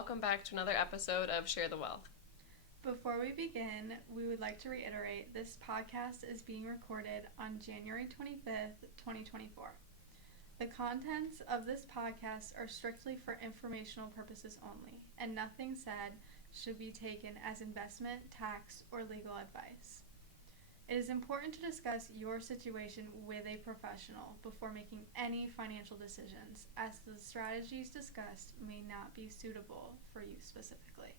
welcome back to another episode of Share the Wealth. Before we begin, we would like to reiterate this podcast is being recorded on January 25th, 2024. The contents of this podcast are strictly for informational purposes only, and nothing said should be taken as investment, tax, or legal advice. It is important to discuss your situation with a professional before making any financial decisions, as the strategies discussed may not be suitable for you specifically.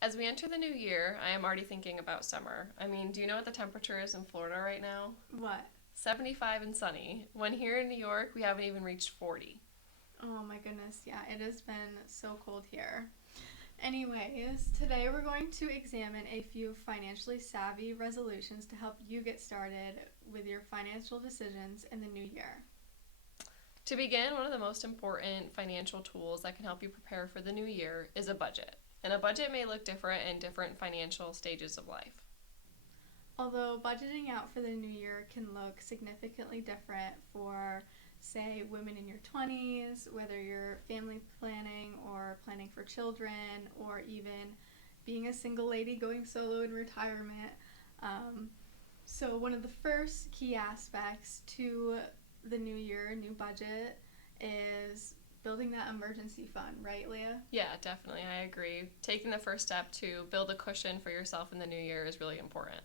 As we enter the new year, I am already thinking about summer. Do you know what the temperature is in Florida right now? What? 75 and sunny. When here in New York, we haven't even reached 40. Oh my goodness, yeah, it has been so cold here. Anyways, today we're going to examine a few financially savvy resolutions to help you get started with your financial decisions in the new year. To begin, one of the most important financial tools that can help you prepare for the new year is a budget. And a budget may look different in different financial stages of life. Although budgeting out for the new year can look significantly different for, say, women in your 20s, whether you're family planning or planning for children, or even being a single lady going solo in retirement. So one of the first key aspects to the new year, new budget, is building that emergency fund, right, Leah? Yeah, definitely. I agree. Taking the first step to build a cushion for yourself in the new year is really important.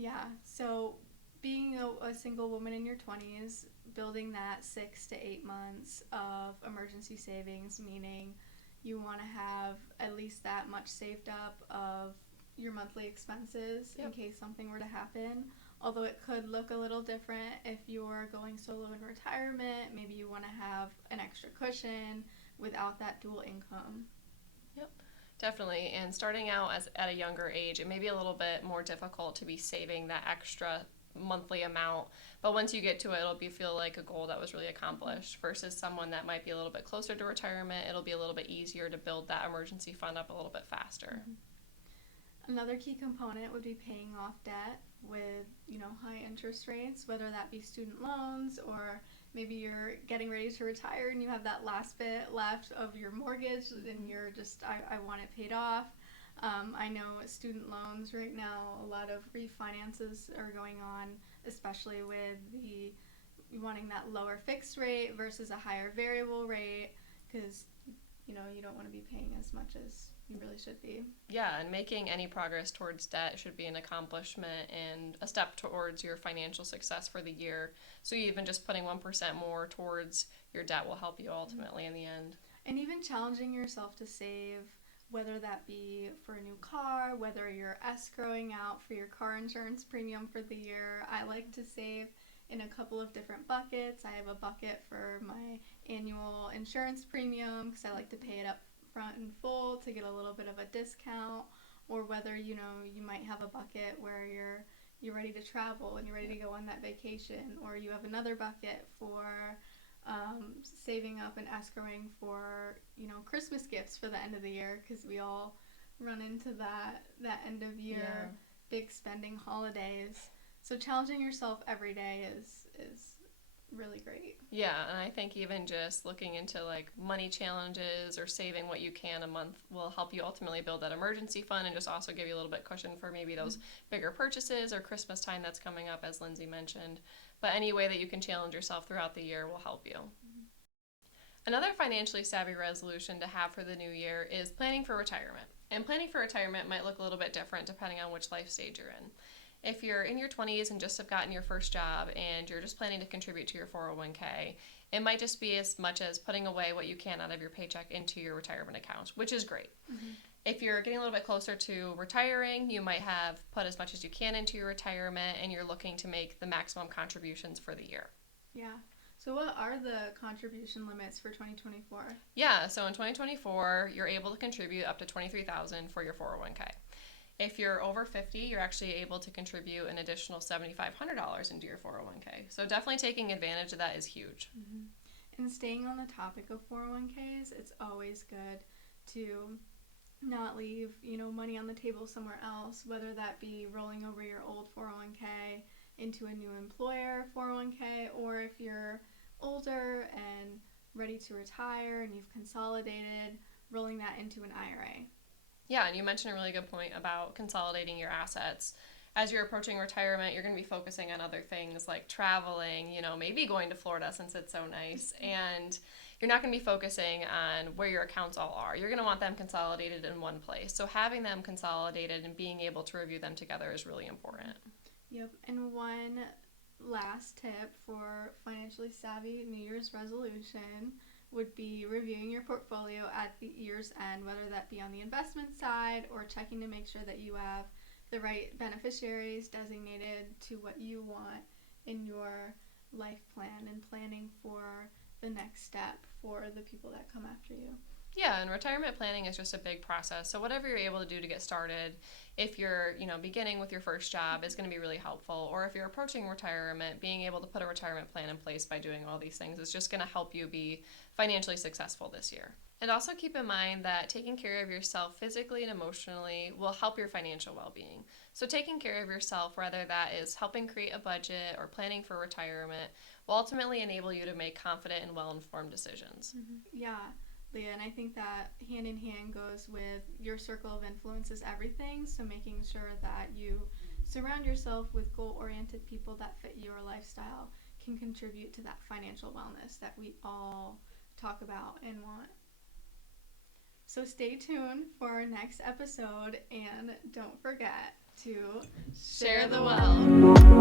Yeah, so being a single woman in your 20s, building that 6 to 8 months of emergency savings, meaning you want to have at least that much saved up of your monthly expenses in case something were to happen. Although it could look a little different if you're going solo in retirement, maybe you want to have an extra cushion without that dual income. Yep. Definitely, and starting out at a younger age, it may be a little bit more difficult to be saving that extra monthly amount, but once you get to it, feel like a goal that was really accomplished. Versus someone that might be a little bit closer to retirement, it'll be a little bit easier to build that emergency fund up a little bit faster. Another key component would be paying off debt with, high interest rates, whether that be student loans or maybe you're getting ready to retire and you have that last bit left of your mortgage and you're just, I want it paid off. I know student loans right now, a lot of refinances are going on, especially with the wanting that lower fixed rate versus a higher variable rate, because you don't want to be paying as much as you really should be. Yeah, and making any progress towards debt should be an accomplishment and a step towards your financial success for the year. So even just putting 1% more towards your debt will help you ultimately in the end. And even challenging yourself to save, whether that be for a new car, whether you're escrowing out for your car insurance premium for the year. I like to save in a couple of different buckets. I have a bucket for my annual insurance premium because I like to pay it up front and full to get a little bit of a discount, or whether you might have a bucket where you're ready to travel and you're ready to go on that vacation, or you have another bucket for saving up and escrowing for Christmas gifts for the end of the year, because we all run into that end of year big spending holidays. So challenging yourself every day is really great. Yeah, and I think even just looking into like money challenges or saving what you can a month will help you ultimately build that emergency fund and just also give you a little bit cushion for maybe those bigger purchases or Christmas time that's coming up, as Lindsay mentioned. But any way that you can challenge yourself throughout the year will help you. Another financially savvy resolution to have for the new year is planning for retirement. And planning for retirement might look a little bit different depending on which life stage you're in. If you're in your 20s and just have gotten your first job and you're just planning to contribute to your 401k, it might just be as much as putting away what you can out of your paycheck into your retirement account, which is great. If you're getting a little bit closer to retiring, you might have put as much as you can into your retirement and you're looking to make the maximum contributions for the year. Yeah. So what are the contribution limits for 2024? Yeah, so in 2024, you're able to contribute up to $23,000 for your 401k. If you're over 50, you're actually able to contribute an additional $7,500 into your 401k. So definitely taking advantage of that is huge. And staying on the topic of 401ks, it's always good to not leave, money on the table somewhere else, whether that be rolling over your old 401k into a new employer 401k, or if you're older and ready to retire and you've consolidated rolling that into an IRA. Yeah, and you mentioned a really good point about consolidating your assets. As you're approaching retirement, you're going to be focusing on other things like traveling, maybe going to Florida since it's so nice. And you're not going to be focusing on where your accounts all are. You're going to want them consolidated in one place. So having them consolidated and being able to review them together is really important. Yep, and one last tip for financially savvy New Year's resolution would be reviewing your portfolio at the year's end, whether that be on the investment side or checking to make sure that you have the right beneficiaries designated to what you want in your life plan and planning for the next step for the people that come after you. Yeah, and retirement planning is just a big process. So whatever you're able to do to get started, if you're, beginning with your first job is going to be really helpful. Or if you're approaching retirement, being able to put a retirement plan in place by doing all these things is just going to help you be financially successful this year. And also keep in mind that taking care of yourself physically and emotionally will help your financial well-being. So taking care of yourself, whether that is helping create a budget or planning for retirement, will ultimately enable you to make confident and well-informed decisions. Mm-hmm. Yeah. Leah, and I think that hand in hand goes with your circle of influence is everything. So making sure that you surround yourself with goal-oriented people that fit your lifestyle can contribute to that financial wellness that we all talk about and want. So stay tuned for our next episode and don't forget to Share the wealth.